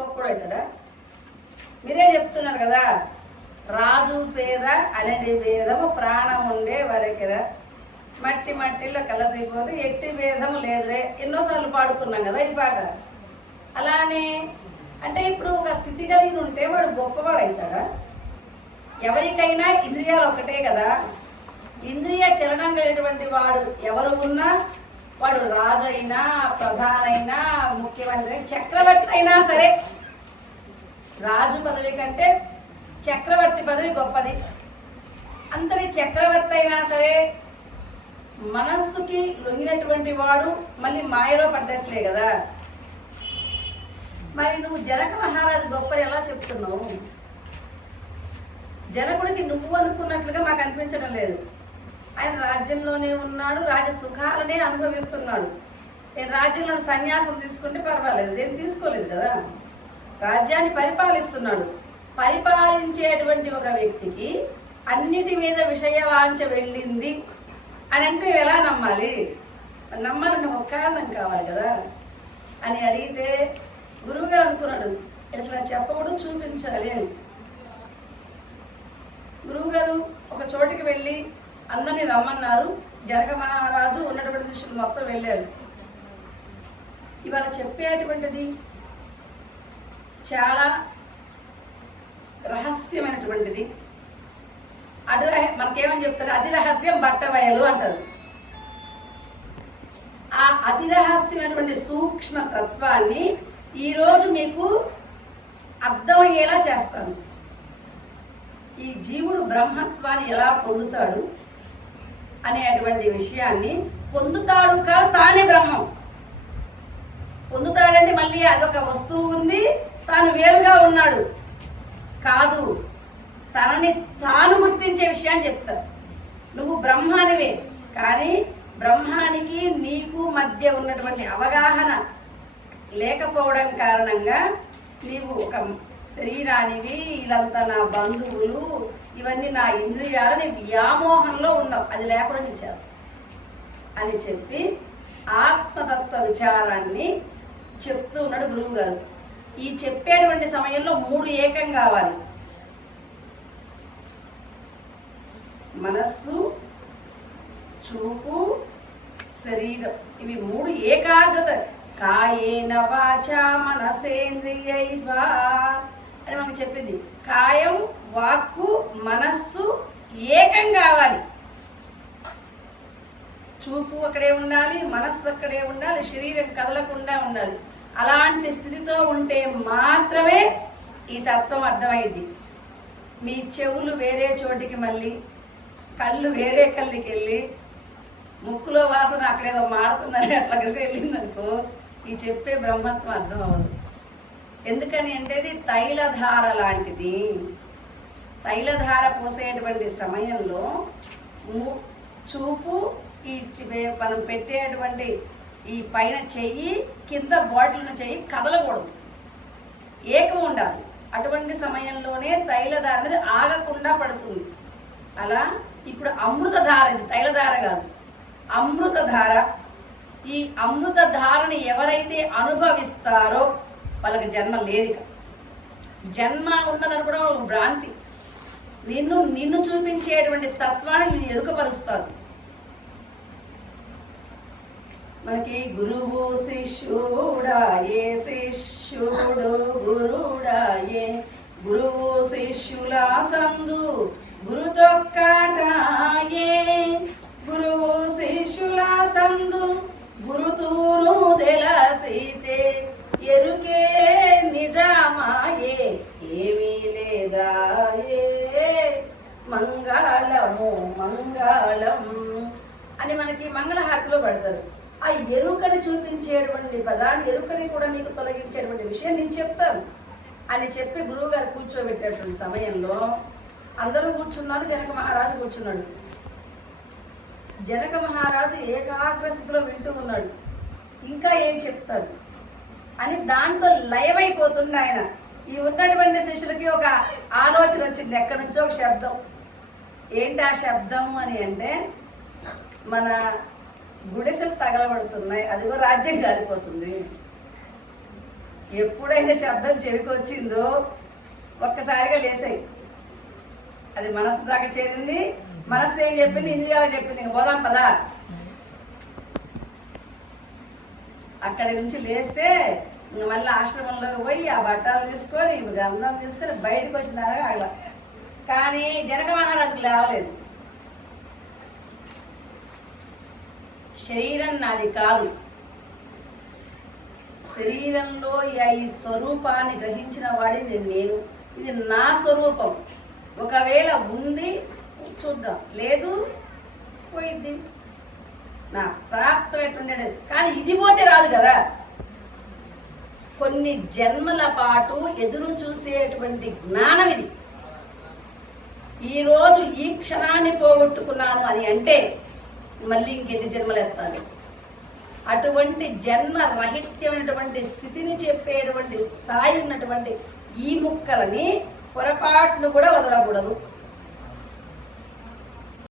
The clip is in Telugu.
గొప్పడు అవుతాడా? మీరే చెప్తున్నారు కదా, రాజు పేద అనేది భేదము ప్రాణం ఉండే వరకెరా, మట్టి మట్టిలో కలసిపోతే ఎట్టి భేదము లేదురే. ఎన్నోసార్లు పాడుకున్నాం కదా ఈ పాట. అలానే అంటే ఇప్పుడు ఒక స్థితి కలిగి ఉంటే వాడు గొప్పవాడు అవుతాడా? ఎవరికైనా ఇంద్రియాలు ఒకటే కదా. ఇంద్రియ చలనం కలిగినటువంటి వాడు ఎవరు ఉన్నా వాడు రాజు అయినా, ప్రధానైనా, ముఖ్యమంత్రి, చక్రవర్తి అయినా సరే, రాజు పదవి కంటే చక్రవర్తి పదవి గొప్పది. అంతటి చక్రవర్తి అయినా సరే మనస్సుకి లొంగినటువంటి వాడు మళ్ళీ మాయలో పడ్డట్లే కదా. మరి నువ్వు జనక మహారాజు గొప్పని ఎలా చెప్తున్నావు? జనకుడికి నువ్వు అనుకున్నట్లుగా మాకు అనిపించడం లేదు. ఆయన రాజ్యంలోనే ఉన్నాడు, రాజ్య సుఖాలనే అనుభవిస్తున్నాడు. నేను రాజ్యంలో సన్యాసం తీసుకుంటే పర్వాలేదు, నేను తీసుకోలేదు కదా. రాజ్యాన్ని పరిపాలిస్తున్నాడు. పరిపాలించేటువంటి ఒక వ్యక్తికి అన్నిటి మీద విషయవాంఛ వెళ్ళింది అని అంటే ఎలా నమ్మాలి? నమ్మాలని ఒక కారణం కావాలి కదా. అని అడిగితే గురువుగారు అనుకున్నాడు ఇట్లా చెప్పకూడదు, చూపించాలి అని. గురువుగారు ఒక చోటికి వెళ్ళి అందరినీ రమ్మన్నారు. జనక మహారాజు ఉన్నటువంటి శిష్యులు మొత్తం వెళ్ళారు. ఇవాళ చెప్పేటువంటిది చాలా రహస్యమైనటువంటిది. అది మనకేమని చెప్తారు? అతి రహస్యం బట్టబయలు అంటారు. ఆ అతి రహస్యమైనటువంటి సూక్ష్మ తత్వాన్ని ఈరోజు మీకు అర్థమయ్యేలా చేస్తాను. ఈ జీవుడు బ్రహ్మత్వాన్ని ఎలా పొందుతాడు అనేటువంటి విషయాన్ని, పొందుతాడు కాదు తానే బ్రహ్మం. పొందుతాడంటే మళ్ళీ అదొక వస్తువు ఉంది, తాను వేరుగా ఉన్నాడు కాదు. తనని తాను గుర్తించే విషయాన్ని చెప్తారు. నువ్వు బ్రహ్మానివే, కానీ బ్రహ్మానికి నీకు మధ్య ఉన్నటువంటి అవగాహన లేకపోవడం కారణంగా నీవు ఒక శరీరానివి, వీళ్ళంతా నా బంధువులు, ఇవన్నీ నా ఇంద్రియాలని వ్యామోహంలో ఉన్నావు. అది లేకుండా నేను చేస్తాను అని చెప్పి ఆత్మతత్వ విచారాన్ని చెప్తూ ఉన్నాడు గురువు గారు. ఈ చెప్పేటువంటి సమయంలో 3 ఏకం కావాలి. మనస్సు, చూపు, శరీరం, ఇవి 3 ఏకాగ్రత. కాయేన వాచా మనసేంద్రియైర్వా అని మనకు చెప్పింది. కాయం, వాక్కు, మనస్సు ఏకం కావాలి. చూపు అక్కడే ఉండాలి, మనస్సు అక్కడే ఉండాలి, శరీరం కదలకుండా ఉండాలి. అలాంటి స్థితితో ఉంటే మాత్రమే ఈ తత్వం అర్థమైంది. మీ చెవులు వేరే చోటికి మళ్ళీ, కళ్ళు వేరే కళ్ళకి వెళ్ళి, ముక్కులో వాసన అక్కడేదో మాడుతుందని అట్లా వెళ్ళిందనుకో, ఈ చెప్పే బ్రహ్మత్వం అర్థం అవ్వదు. ఎందుకని అంటే ఇది తైలధార లాంటిది. తైలధార పోసేటువంటి సమయంలో చూపు, ఈ మనం పెట్టేటువంటి ఈ పైన చెయ్యి, కింద బాటిల్ను చెయ్యి కదలకూడదు, ఏకం ఉండాలి. అటువంటి సమయంలోనే తైలధార అనేది ఆగకుండా పడుతుంది. అలా ఇప్పుడు అమృతధార, ఇది తైలధార కాదు, అమృతధార. ఈ అమృతధారని ఎవరైతే అనుభవిస్తారో వాళ్ళకి జన్మ లేదు. జన్మ ఉన్నదని కూడా భ్రాంతి. నిన్ను చూపించేటువంటి తత్వాన్ని నేను ఎరుకపరుస్తాను. మనకి గురువు శిష్యుడాయే, శిష్యుడు గురుడాయే, గురువు శిష్యుల సందు గురుతొక్కటాయే, గురువు శిష్యుల సందు గురుతూను తెలసితే ఎరుకే నిజమాయే, ఏమీ లేదాయే, మంగళము మంగళం అని మనకి మంగళహారతిలో పడతారు. ఆ ఎరుకని చూపించేటువంటి పదాన్ని, ఎరుకని కూడా నీకు తొలగించేటువంటి విషయం నేను చెప్తాను అని చెప్పి గురువు గారు కూర్చోబెట్టేటువంటి సమయంలో అందరూ కూర్చున్నారు. జనక మహారాజు కూర్చున్నాడు. జనక మహారాజు ఏకాగ్ర స్థితిలో వింటూ ఉన్నాడు. ఇంకా ఏం చెప్తాడు అని దాంట్లో లయమైపోతుంది ఆయన. ఈ ఉన్నటువంటి శిష్యులకి ఒక ఆలోచన వచ్చింది, ఎక్కడి నుంచో ఒక శబ్దం. ఏంటి ఆ శబ్దం అని అంటే, మన గుడిసెలు తగలబడుతున్నాయి, అదిగో రాజ్యం గారిపోతుంది. ఎప్పుడైతే శబ్దం చెవికి వచ్చిందో ఒక్కసారిగా లేసాయి. అది మనసు దాకా చేరింది. మనస్సు ఏం చెప్పింది? ఇంద్రియాలకు చెప్పింది, ఇంక పోదాం పదా. అక్కడి నుంచి లేస్తే ఇంక మళ్ళీ ఆశ్రమంలోకి పోయి ఆ బట్టాలు తీసుకొని గంధం తీసుకొని బయటకు వచ్చినారా అలా. కానీ జనక మహారాజుకు లేవలేదు. శరీరం నాది కాదు, శరీరంలో ఈ స్వరూపాన్ని గ్రహించిన వాడిని నేను, ఇది నా స్వరూపం. ఒకవేళ ఉంది చూద్దాం, లేదు పోయింది. నా ప్రాప్తం ఎట్లుండేది, కానీ ఇది పోతే రాదు కదా. కొన్ని జన్మల పాటు ఎదురు చూసేటువంటి జ్ఞానం ఇది. ఈరోజు ఈ క్షణాన్ని పోగొట్టుకున్నాను అని అంటే మళ్ళీ ఇంకెన్ని జన్మలు ఎత్తాలి. అటువంటి జన్మ రహిత్యమైనటువంటి స్థితిని చెప్పేటువంటి స్థాయి ఉన్నటువంటి ఈ ముక్కలని పొరపాటును కూడా వదలకూడదు.